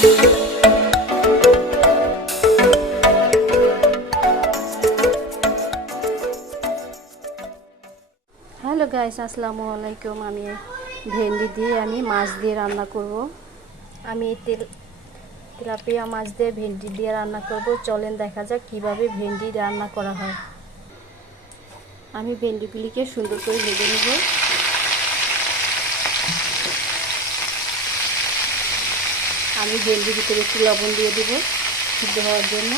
Hello guys, আসসালামু আলাইকুম। আমি ভেন্ডি দিয়ে আমি মাছ দিয়ে রান্না করব। আমি তেল তেলাপিয়া মাছ দিয়ে ভেন্ডি দিয়ে রান্না করব। চলেন দেখা যাক কীভাবে ভেন্ডি রান্না করা হয়। আমি ভেন্ডিগুলিকে সুন্দর করে ভেজে নেব। আমি ভেন্ডির ভিতরে একটু লবণ দিয়ে দেবো সিদ্ধ হওয়ার জন্য।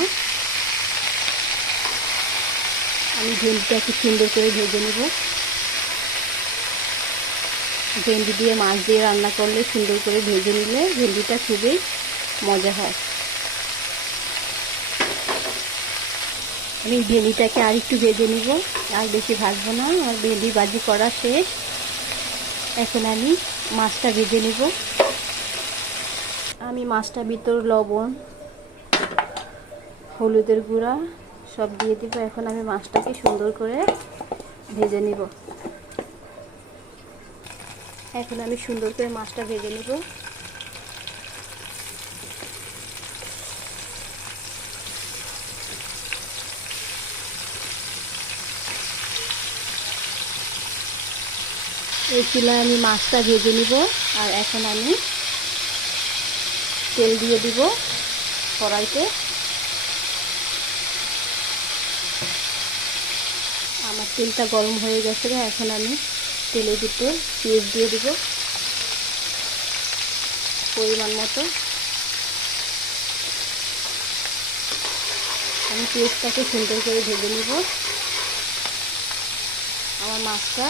আমি ভেন্ডিটাকে সুন্দর করে ভেজে নেব। ভেন্ডি দিয়ে মাছ দিয়ে রান্না করলে সুন্দর করে ভেজে নিলে ভেন্ডিটা খুবই মজা হয়। আমি ভেন্ডিটাকে আর একটু ভেজে নিব, আর বেশি ভাজবো না। আর ভেন্ডি ভাজি করা শেষ। এখন আমি মাছটা ভেজে নিব। আমি মাছটা ভিতর লবণ, হলুদের গুঁড়া সব দিয়ে দিব। এখন আমি মাছটাকে সুন্দর করে ভেজে নিব। এখন আমি সুন্দর করে মাছটা ভেজে নেব। এই চুলায় আমি মাছটা ভেজে নিব। আর এখন আমি তেল দিয়ে দিব কড়াইতে। আমার তেলটা গরম হয়ে গেছে এখন আমি তেলের ভিতর পেঁয়াজ দিয়ে দিব। পরিমাণ মতো। আমি পেঁয়াজটাকে সুন্দর করে ভেজে নেব। আমার মাছটা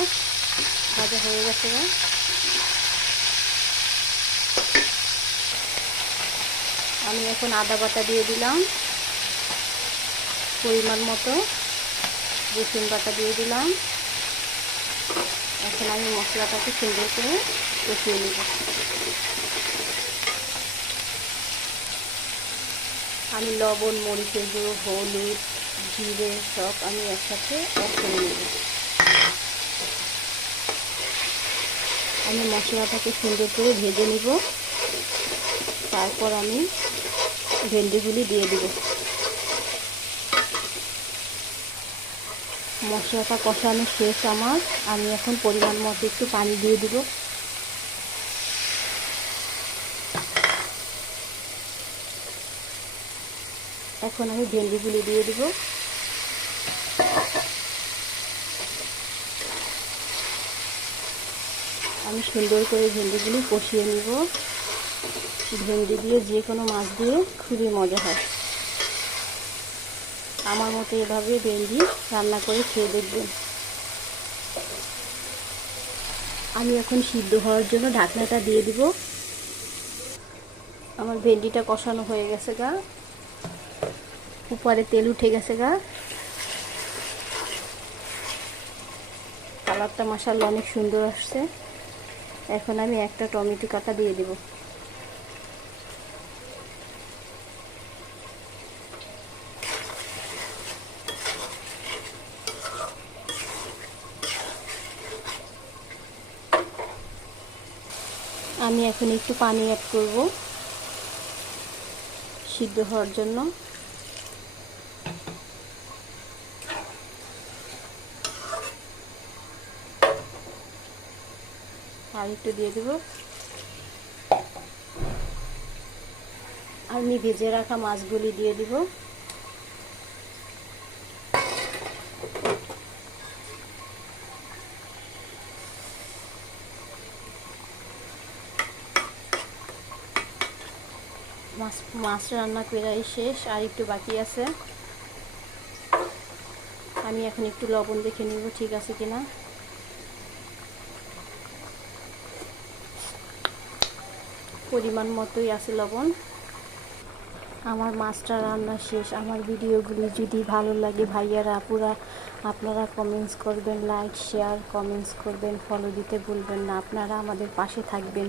ভাজা হয়ে গেছে আমি এখন আদা বাটা দিয়ে দিলাম। পরিমাণ মতো রসুন বাটা দিয়ে দিলাম। এখন আমি মশলাটাকে সুন্দর করে কষিয়ে নেব। আমি লবণ, মরিচের গুঁড়ো, হলুদ, জিরে সব আমি একসাথে অ্যাড করে নেব। আমি মশলাটাকে সুন্দর করে ভেজে নিব। তারপর আমি ভেন্ডিগুলি দিয়ে দেব। মশলাটা কষানো শেষ আমার। আমি এখন পরিমাণ মতো একটু পানি দিয়ে দিব। এখন আমি ভেন্ডিগুলি দিয়ে দিব। আমি সুন্দর করে ভেন্ডিগুলি কষিয়ে নিব। ভেন্ডি দিয়ে যে কোনো মাছ দিয়ে খুবই মজা হয়। আমার মতো এভাবে ভেন্ডি রান্না করে খেয়ে দেখবেন। আমি এখন সিদ্ধ হওয়ার জন্য ঢাকনাটা দিয়ে দিব। আমার ভেন্ডিটা কষানো হয়ে গেছে গা। উপরে তেল উঠে গেছে গা। কালারটা মশালা অনেক সুন্দর আসছে। এখন আমি একটা টমেটো কাটা দিয়ে দেবো। আমি এখন একটু পানি অ্যাড করব। সিদ্ধ হওয়ার জন্য। আর একটু দিয়ে দেব। আমি ভেজে রাখা মাছগুলি দিয়ে দিব। মাছ মাছ রান্না করাই শেষ, আর একটু বাকি আছে। আমি এখন একটু লবণ দেখে নিব, ঠিক আছে কিনা? পরিমাণ মতোই আছে লবণ। আমার মাছটা রান্না শেষ। আমার ভিডিওগুলি যদি ভালো লাগে ভাইয়ারা, আপুরা, আপনারা কমেন্টস করবেন লাইক শেয়ার কমেন্টস করবেন ফলো দিতে ভুলবেন না। আপনারা আমাদের পাশে থাকবেন।